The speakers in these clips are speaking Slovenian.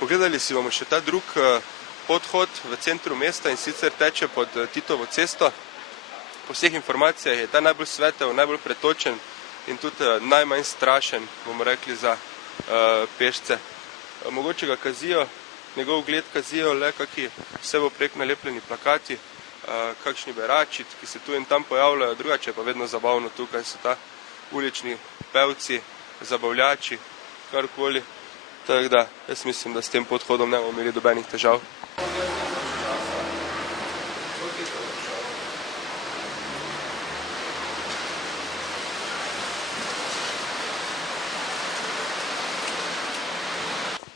Pogledali si bomo še ta drug podhod v centru mesta in sicer teče pod Titovo cesto. Po vseh informacijah je ta najbolj svetel, najbolj pretočen in tudi najmanj strašen, bomo rekli, za pešce. Mogoče ga kazijo, njegov ugled kazijo le kaki vse bo prek nalepljeni plakati, kakšni berači, ki se tu in tam pojavljajo, drugače je pa vedno zabavno tukaj, so ta ulični pevci, zabavljači, karkoli. Tako da, jaz mislim, da s tem podhodom ne bomo imeli dobenih težav.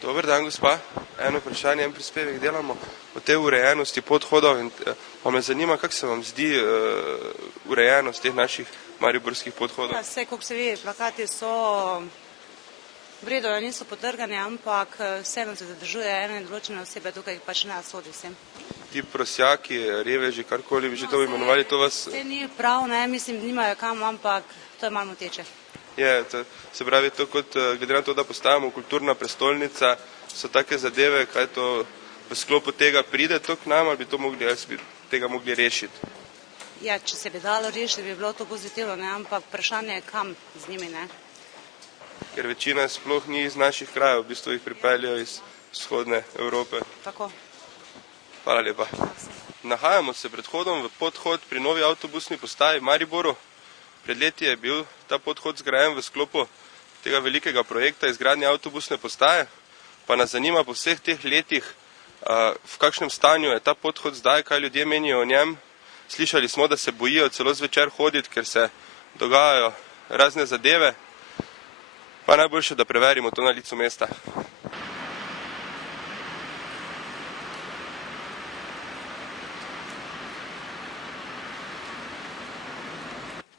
Dober dan, gospa. Eno vprašanje, en prispevek delamo o tej urejenosti podhodov in pa me zanima, kako se vam zdi urejenost teh naših mariborskih podhodov. Vse, kako se vidi, plakati so vredno, niso potrgani, ampak vseeno se zadržuje ene določene osebe tukaj, pač ne sodi vsem. Ti prosjaki, reveži, karkoli bi že to imenovali, to vas... Vse ni prav, ne, mislim, nimajo kam, ampak to je malo moteče. Je, se pravi, to kot, glede na to, da postajamo kulturna prestolnica, so take zadeve, kaj to v sklopu tega pride to k nam, ali bi to mogli, tega mogli rešiti? Ja, če se bi dalo rešiti, bi bilo to pozitivno, ne, ampak vprašanje je kam z njimi, ne. Ker večina sploh ni iz naših krajev, v bistvu jih pripeljajo iz vzhodne Evrope. Tako. Hvala lepa. Nahajamo se pred vhodom v podhod pri novi avtobusni postaji v Mariboru. Pred leti je bil ta podhod zgrajen v sklopu tega velikega projekta izgradnje avtobusne postaje, pa nas zanima po vseh teh letih, v kakšnem stanju je ta podhod zdaj, kaj ljudje menijo o njem. Slišali smo, da se bojijo celo zvečer hoditi, ker se dogajajo razne zadeve, pa najboljše, da preverimo to na licu mesta.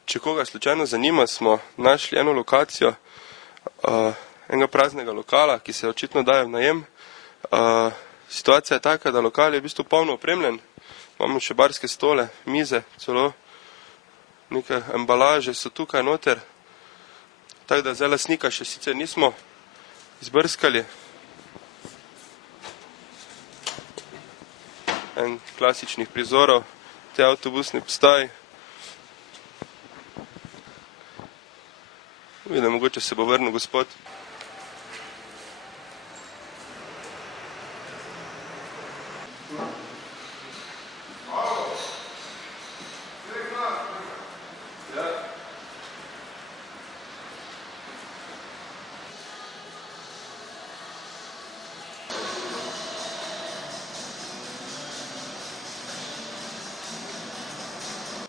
Če koga slučajno zanima, smo našli eno lokacijo enega praznega lokala, ki se očitno daje v najem. Situacija je taka, da lokal je v bistvu polno opremljen. Imamo še barske stole, mize, celo neke embalaže so tukaj noter. Tako da zdaj lastnika še sicer nismo izbrskali. En klasičnih prizorov te avtobusne postaje. Vidim, mogoče se bo vrnil gospod.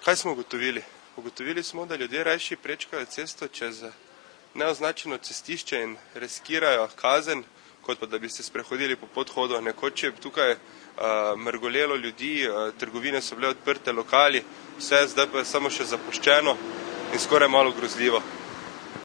Kaj smo ugotovili? Ugotovili smo, da ljudje rajši prečkajo cesto čez neoznačeno cestišče in riskirajo kazen, kot pa da bi se sprehodili po podhodu. Nekoč je tukaj mrgolelo ljudi, trgovine so bile odprte, lokali, vse zdaj pa je samo še zapuščeno in skoraj malo grozljivo.